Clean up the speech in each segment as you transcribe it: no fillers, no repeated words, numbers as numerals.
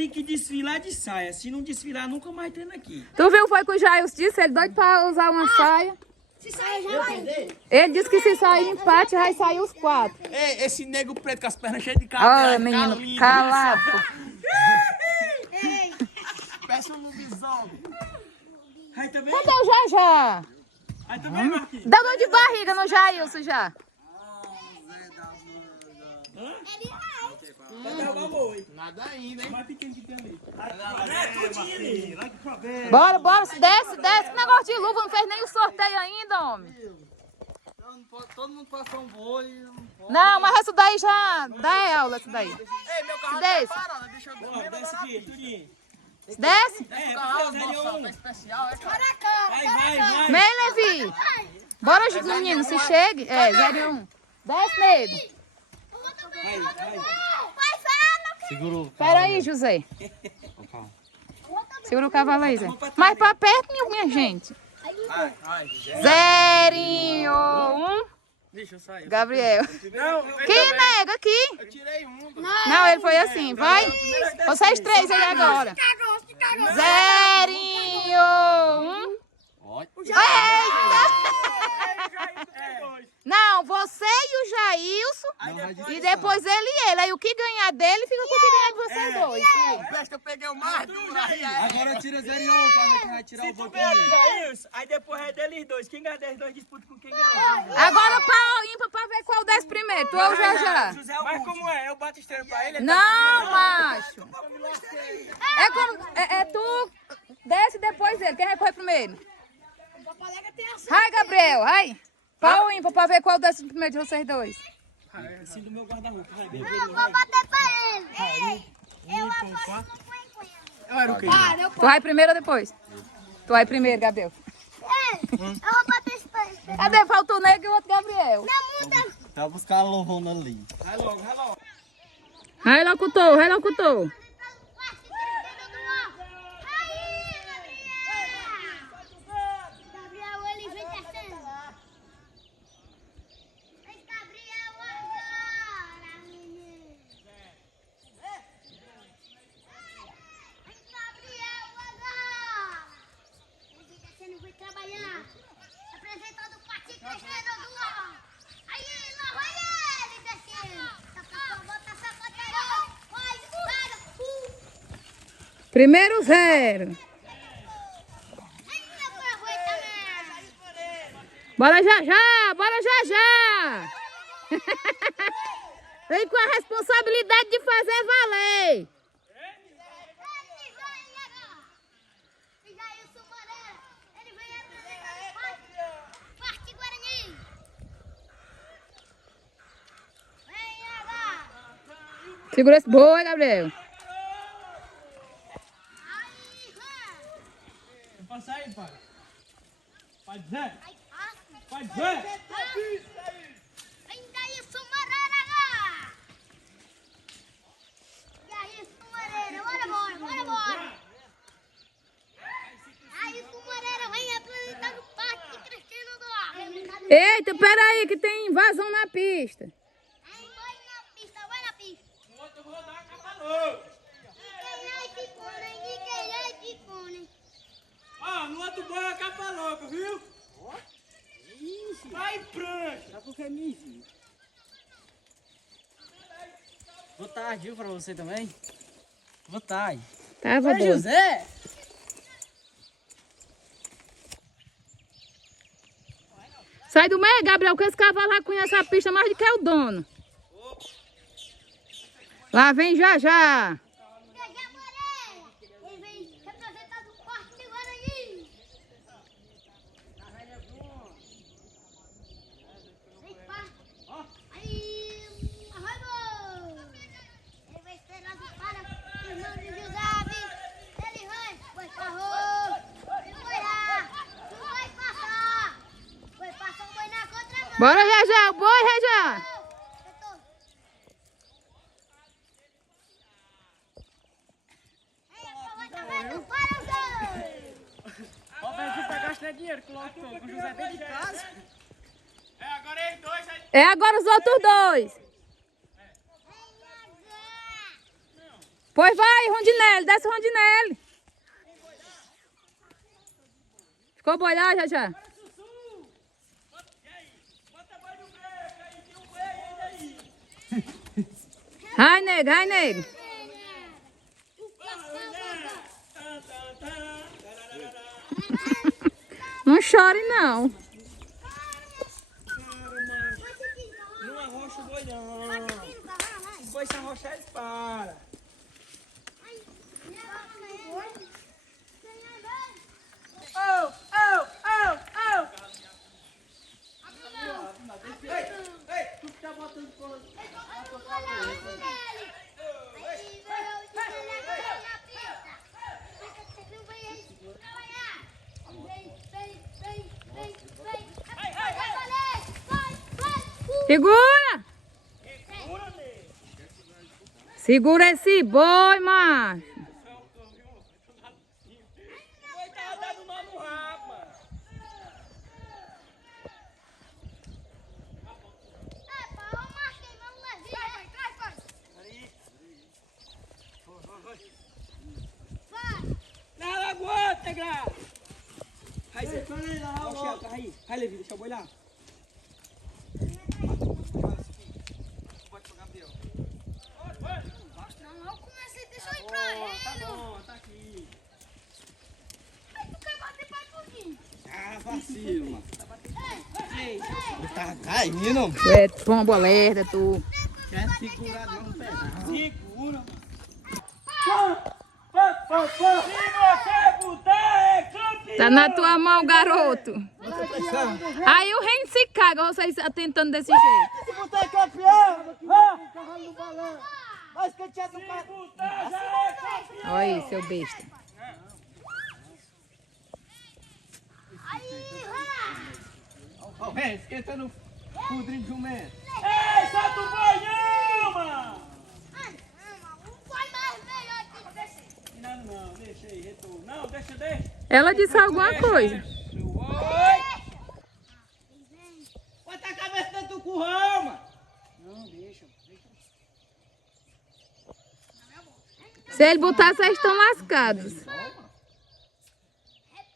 tem que desfilar de saia. Se não desfilar, nunca mais treina aqui. Tu viu, foi que o Jailson disse? Ele doido pra usar uma saia. Se sair, já vai. Ele disse que se sair empate, vai sair os 4. Ei, esse nego preto com as pernas cheias de cabelo. Olha, menino, calado. Peça um lobisomem. Aí também. Cadê o Jajá? Aí também, Marquinhos. Dá dor de barriga no Jailson já. Vai derrubar o boi. Nada ainda, hein? Mais pequeno que tem ali. É, tudinho ali. Lá que problema. Bora, bora, desce. Que negócio de luva, não fez nem o sorteio ainda, homem. Todo mundo passou um boi. Não, mas isso daí já dá aula, isso daí. Ei, meu carro Desce. tá parado. Deixa eu ver. Ó, desce aqui, tudinho. Desce. É, Carro, porque nossa, o tá especial, é, cara? Vai. Vem, Levi. Bora, menino, se chegue. É, 01. Desce, nego. Vai. Segurou. Pera aí, José. Segura o cavalo aí, Zé. Mais pra perto, minha gente. Ai. 01. Deixa eu sair. Gabriel. Não, Quem nega aqui? eu tirei um. Não, ele foi assim. Vai. Vocês 3 aí agora. 01. Eita! Não, você e o Jailson. E depois ele e ele. Aí o que ganhar dele fica com o que ganhar de vocês dois. Presta, eu peguei o mais duro aí. Agora tira 0 e 1 pra ver quem vai tirar o boi primeiro. Aí depois é deles dois. Quem ganhar deles dois disputa com quem ganhou. Agora pau ímpar pra ver qual desce primeiro. Tu ou o Jajá? Mas como é? Eu bato estrela pra ele? Não, macho. É como. É tu desce depois ele. Quem vai correr primeiro? Vai, Gabriel, vai. Pau ou ímpar pra ver qual desce primeiro de vocês dois. Assim do meu guarda-roupa. Vai, bebê. Vou bater pra ele. Eu aposto no coelho. Tu vai primeiro ou depois? Tu vai primeiro, Gabriel. Eu vou bater esse pra ele. Cadê? Falta o Nego e o outro Gabriel. Vai buscar a lorona ali. Vai logo. Vai, locutor, Gabriel, ele vem descendo. Vem, Gabriel, agora, menino. Vem, Gabriel, agora. Ele vem descendo, vem trabalhar. Apresentando o Patinho crescendo do ar. Aí, lá vai ele descendo. Bota essa bateria. Vai, para. Primeiro 0. Bora Jajá, Vem com a responsabilidade de fazer valer. Segura esse boi, Gabriel. Passa aí, pai. Vai, Zé. Vai, Zé. Ainda isso, Moreira! E aí, isso, Moreira, bora! Aí, isso, Moreira, vem apresentando o parque crescendo do ar. Eita, peraí que tem invasão na pista. Aí, vai na pista. Eu vou dar a capa louca. Ninguém é de fone. Ó, no outro boi é a capa louca, viu? Vai, prancha. Tá porque me viu. Boa tarde, viu, pra você também? Boa tarde. Tava Oi, boa. José. Sai do meio, Gabriel, que esse cavalo lá conhece a pista mais do que o dono. Lá vem Jajá. Ele vem representando o parque de Guarani. Vem, pá. Aí, arraigou. Ele vai esperando para o irmão de José. Ele vai pra rua. Não vai lá. Não vai passar. Vai passar o boi na contramão. Bora, Jajá, o boi, Jajá. Ó, vem aqui pra gastar dinheiro com o José bem de casa. É, agora eles dois aí. É agora os outros dois. Pois vai, Rondinelli, desce Rondinelli. Ficou boi lá, já já. Ai, nego. Não chore, não. Não arrocha o boi, não. O boi se arrochar, ele para. Ei, tu que tá botando coisa. Segura! Segura esse boi, macho. O boi tá dando nó no rabo, mano. Não aguenta, Gra. Aí, Zé. Aí, Levi, deixa o boi lá. Não, comecei, deixa eu ir pra ele. Tá bom, tá aqui. Ai, tu quer bater pra tudinho. Ah, vacilo, mano. Tá caindo. Tu é pombo alerta, tu. Quer segurar não pegar. Segura, mano. Se você botar, é campeão. Tá na tua mão, garoto. Você pressão. Aí o reino se caga, vocês tentando desse jeito. Se botar é campeão. Cavalo no balão. Mas que tinha do carro. Botar, já é campeão. Olha aí, seu besta. Aí, Ó, vem, esquentando o pudrinho de jumento. Ei, solta o boi, não, mano. um pai mais velho aqui. Não, deixa aí, retorno. Não, deixa. Ela disse alguma coisa. Oi. Bota a cabeça dentro do curral, mano. Não, deixa. Se ele botar, vocês estão lascados. É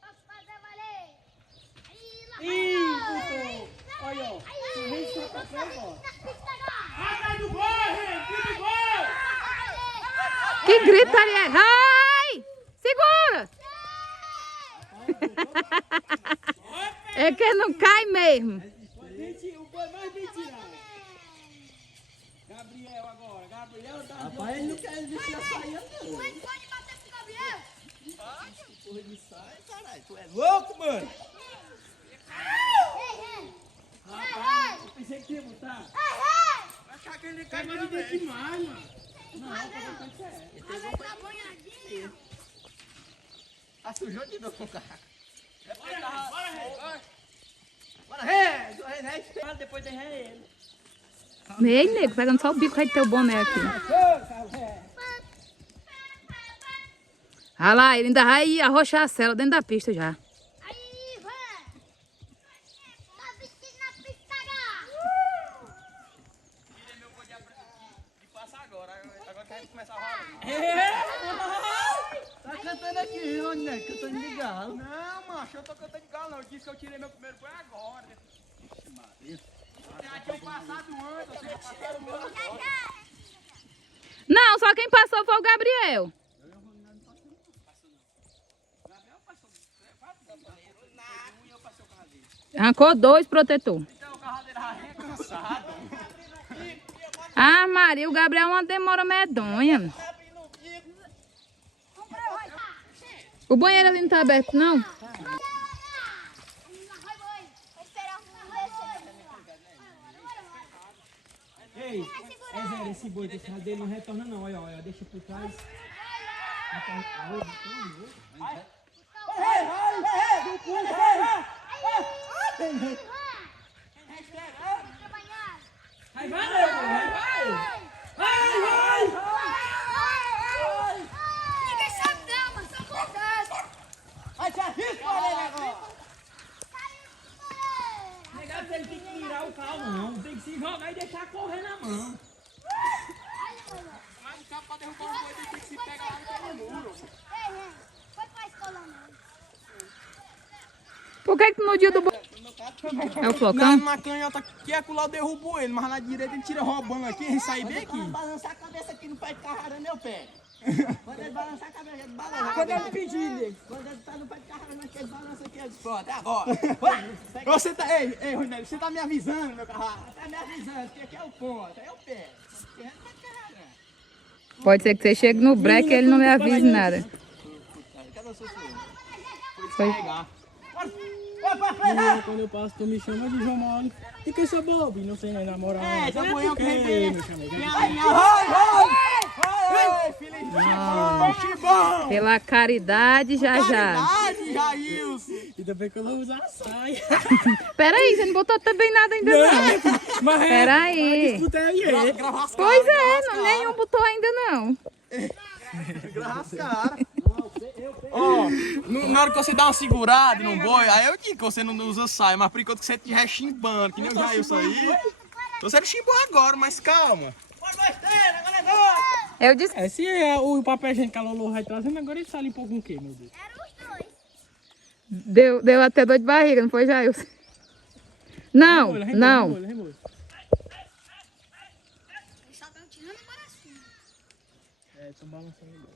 pra fazer valer. Ih, botou. Olha, ó. Atrás do gol, gente. Do gol. Que gritaria é? Ai! Segura! É que não cai mesmo. O boi mais bem tirado. Gabriel agora. Gabriel tá... Rapaz, ele não quer vestir a saia, não. Pode bater pro Gabriel. Porra de saia, caralho. Tu é louco, mano? Rapaz, eu pensei que ia botar. Achar que ele cai mais dentro demais, mano. Não, tá certo. Ah, sujou de novo, cara. Bora, Bora, ré! Do ré, né? Rei. Depois tem rei ele. Ei, nego, pegando só o bico aí do teu boné aqui. Olha lá, ele ainda vai arrochar a cela dentro da pista já. Aí, vai. Tá vestindo na pista, Tirei meu boi de passar agora. Agora que a gente começa a rolar. Tá cantando aqui, onde, né? Cantando de galo. Não, macho, eu tô cantando de galo não. Eu disse que eu tirei meu primeiro boi agora. Vocês já tinham passado antes, vocês já passaram antes. Não, só quem passou foi o Gabriel. Arrancou 2 protetor. Então o carro dele é cansado. Ah, Maria, o Gabriel é uma demora medonha. O banheiro ali não tá aberto, não? Ei, é zero, esse boi desse lado dele não retorna não, olha, deixa por trás. Vai, Ninguém sabe não, mas só acontece. Vai, te arrisca, olha agora. Negado, ele tem que mirar o carro não, tem que se jogar e deixar correr na mão. Mas o carro pra derrubar o boi tem que Por que que no dia do... É o flocão? Na canhota que é que o Lau derrubou ele, mas na direita ele tira roubando aqui, ele sai bem aqui. Quando balançar a cabeça aqui no pé de carrara, meu pé. Quando ele balançar a cabeça, ele balança. Quando ele pedir ele. Quando ele tá no pé de carrara, ele balança aqui, ele diz, pronto, é agora. Você tá, ei, Ronélio, você tá me avisando, meu carrara. Tá me avisando que aqui é o ponto, é o pé. Aqui é o pé de carrara. Pode ser que você chegue no break e ele não lhe avise nada. Cadê o seu filho? Foi. Quando eu passo, tu me chama de João Mauro. E que eu sou bobo, e não sei nem namorar. É, já foi eu que arrebei. me chamei. Ai, filho de Chibão. Pela caridade, já. Caridade, Jailson. Ainda bem que eu não uso a saia. Peraí, você não botou também nada ainda não. Mas Peraí. escuta aí. Grava as Pois caras, é, não, nenhum botou ainda não. grava as caras. Ó, na hora que você dá uma segurada num boi, aí eu digo que você não usa saia, mas por enquanto que você estiver chimbando, que nem o Jailson aí, você não chimbou agora, mas calma. Eu disse... É, se é o papel higiênico que a Lolo vai trazendo, agora ele sai limpou com o quê, meu Deus? Eram os dois. Deu até dor de barriga, não foi, Jailson? Não, não. Remolho. Eles só estão tirando para cima. É, estão balançando agora.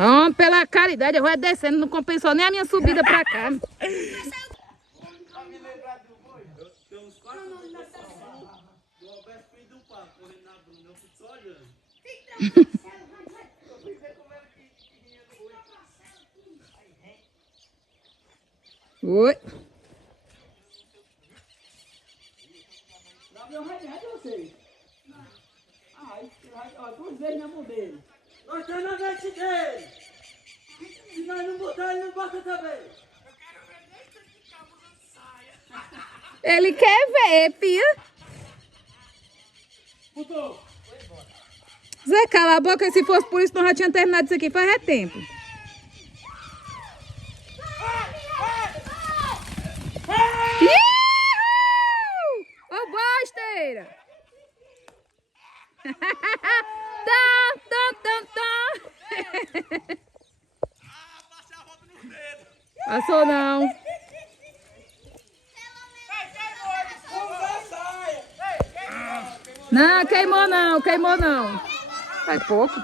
Homem, pela caridade, eu vou descendo, não compensou nem a minha subida pra cá. Oi. Nós estamos na veste dele. Se nós não botar, ele não bota também. Ele quer ver, pia. Zé, cala a boca, se fosse por isso, nós já tínhamos terminado isso aqui faz tempo. Iuhu! Ô, bosteira! Passou não. Não, queimou não. Faz pouco.